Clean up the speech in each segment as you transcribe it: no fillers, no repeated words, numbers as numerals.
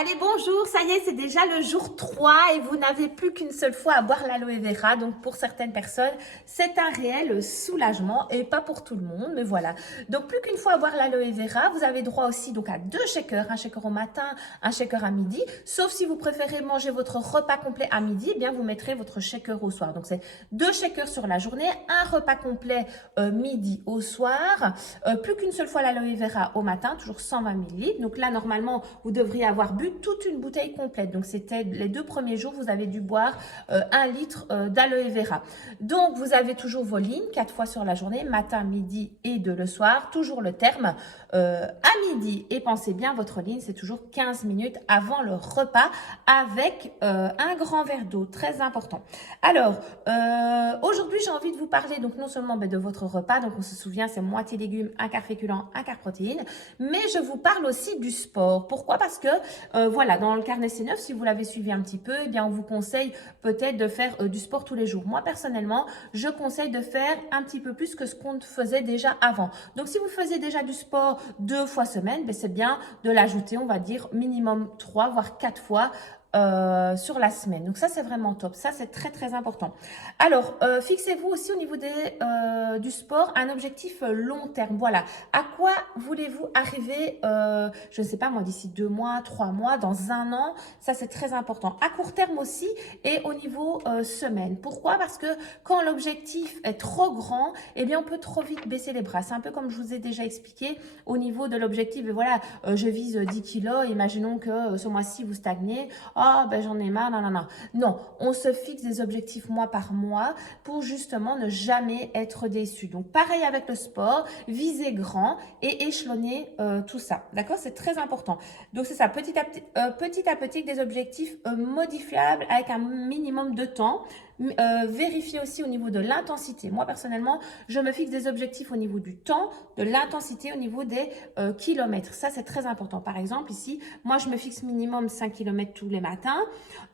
Allez, bonjour, ça y est, c'est déjà le jour 3 et vous n'avez plus qu'une seule fois à boire l'aloe vera. Donc, pour certaines personnes, c'est un réel soulagement et pas pour tout le monde, mais voilà. Donc, plus qu'une fois à boire l'aloe vera, vous avez droit aussi donc à 2 shakers, un shaker au matin, un shaker à midi. Sauf si vous préférez manger votre repas complet à midi, eh bien, vous mettrez votre shaker au soir. Donc, c'est 2 shakers sur la journée, un repas complet midi au soir, plus qu'une seule fois l'aloe vera au matin, toujours 120 ml. Donc là, normalement, vous devriez avoir bu toute une bouteille complète. Donc, c'était les 2 premiers jours, vous avez dû boire 1 litre d'aloe vera. Donc, vous avez toujours vos lignes, 4 fois sur la journée, matin, midi et 2 le soir. Toujours le terme à midi. Et pensez bien, votre ligne, c'est toujours 15 minutes avant le repas avec un grand verre d'eau, très important. Alors, aujourd'hui, j'ai envie de vous parler donc non seulement de votre repas, donc on se souvient, c'est moitié légumes, un quart féculent, un quart protéines, mais je vous parle aussi du sport. Pourquoi? Parce que voilà, dans le carnet C9, si vous l'avez suivi un petit peu, eh bien, on vous conseille peut-être de faire du sport tous les jours. Moi, personnellement, je conseille de faire un petit peu plus que ce qu'on faisait déjà avant. Donc, si vous faisiez déjà du sport 2 fois semaine, ben, c'est bien de l'ajouter, on va dire, minimum 3, voire 4 fois sur la semaine. Donc ça, c'est vraiment top. Ça, c'est très, très important. Alors, fixez-vous aussi au niveau du sport un objectif long terme. Voilà. À quoi voulez-vous arriver, je ne sais pas moi, d'ici 2 mois, 3 mois, dans 1 an? Ça, c'est très important. À court terme aussi et au niveau semaine. Pourquoi? Parce que quand l'objectif est trop grand, eh bien, on peut trop vite baisser les bras. C'est un peu comme je vous ai déjà expliqué au niveau de l'objectif. Et voilà, je vise 10 kilos. Imaginons que ce mois-ci, vous stagnez. Ah, ben j'en ai marre, non, non, non. Non, on se fixe des objectifs mois par mois pour justement ne jamais être déçu. Donc, pareil avec le sport, visez grand et échelonnez tout ça. D'accord? C'est très important. Donc, c'est ça, petit à petit, des objectifs modifiables avec un minimum de temps. Vérifiez aussi au niveau de l'intensité. Moi, personnellement, je me fixe des objectifs au niveau du temps, de l'intensité, au niveau des kilomètres. Ça, c'est très important. Par exemple, ici, moi, je me fixe minimum 5 kilomètres tous les matins.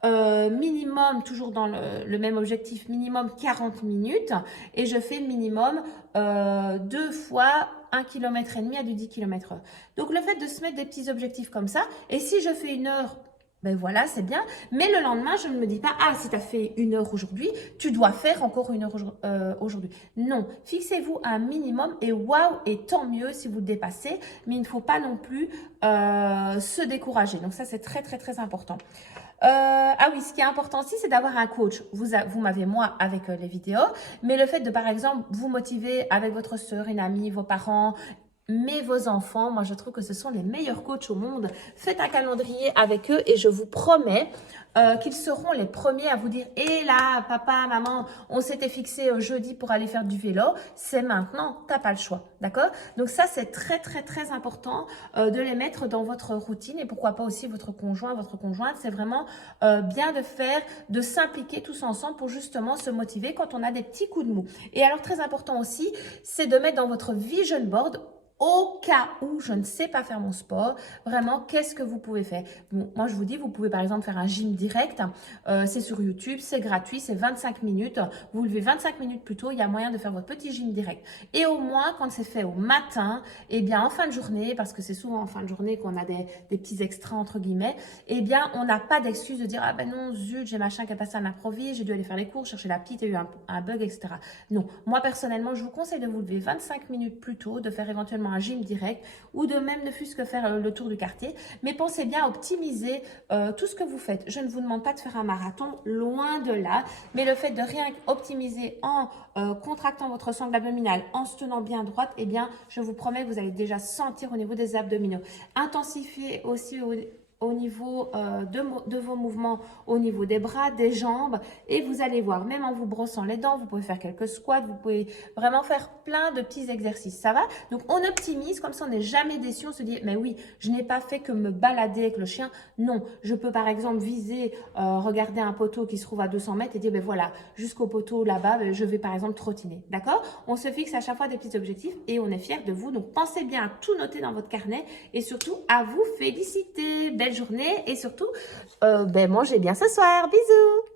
Minimum, toujours dans le même objectif, minimum 40 minutes. Et je fais minimum 2 fois 1,5 km à du 10 km/h. Donc, le fait de se mettre des petits objectifs comme ça, et si je fais 1 heure, ben voilà, c'est bien. Mais le lendemain, je ne me dis pas, ah, si tu as fait 1 heure aujourd'hui, tu dois faire encore 1 heure aujourd'hui. Non, fixez-vous un minimum et waouh, et tant mieux si vous le dépassez. Mais il ne faut pas non plus se décourager. Donc ça, c'est très, très, très important. Ah oui, ce qui est important aussi, c'est d'avoir un coach. Vous m'avez moi avec les vidéos, mais le fait de, par exemple, vous motiver avec votre soeur, une amie, vos parents, mais vos enfants, moi je trouve que ce sont les meilleurs coachs au monde. Faites un calendrier avec eux et je vous promets qu'ils seront les premiers à vous dire « Et là, papa, maman, on s'était fixé jeudi pour aller faire du vélo, c'est maintenant, t'as pas le choix. » D'accord? Donc ça, c'est très, très, très important de les mettre dans votre routine et pourquoi pas aussi votre conjoint, votre conjointe. C'est vraiment bien de s'impliquer tous ensemble pour justement se motiver quand on a des petits coups de mou. Et alors, très important aussi, c'est de mettre dans votre vision board au cas où je ne sais pas faire mon sport, vraiment, qu'est-ce que vous pouvez faire? Bon, moi, je vous dis, vous pouvez par exemple faire un gym direct. C'est sur YouTube, c'est gratuit, c'est 25 minutes. Vous levez 25 minutes plus tôt, il y a moyen de faire votre petit gym direct. Et au moins, quand c'est fait au matin, eh bien, en fin de journée, parce que c'est souvent en fin de journée qu'on a des petits extras, entre guillemets, eh bien, on n'a pas d'excuse de dire, ah ben non, zut, j'ai machin qui a passé un improviste, j'ai dû aller faire les cours, chercher la petite, il y a eu un bug, etc. Non, moi, personnellement, je vous conseille de vous lever 25 minutes plus tôt, de faire éventuellement un gym direct ou de même ne fût-ce que faire le tour du quartier. Mais pensez bien à optimiser tout ce que vous faites. Je ne vous demande pas de faire un marathon, loin de là, mais le fait de rien optimiser en contractant votre sangle abdominale, en se tenant bien droite, eh bien, je vous promets que vous allez déjà sentir au niveau des abdominaux. Intensifiez aussi au niveau de vos mouvements, au niveau des bras, des jambes. Et vous allez voir, même en vous brossant les dents, vous pouvez faire quelques squats, vous pouvez vraiment faire plein de petits exercices. Ça va? Donc, on optimise, comme ça, on n'est jamais déçu. On se dit, mais oui, je n'ai pas fait que me balader avec le chien. Non, je peux par exemple viser, regarder un poteau qui se trouve à 200 mètres et dire, ben voilà, jusqu'au poteau là-bas, ben, je vais par exemple trottiner. D'accord? On se fixe à chaque fois des petits objectifs et on est fiers de vous. Donc, pensez bien à tout noter dans votre carnet et surtout à vous féliciter. Belle journée et surtout, mangez bien ce soir. Bisous!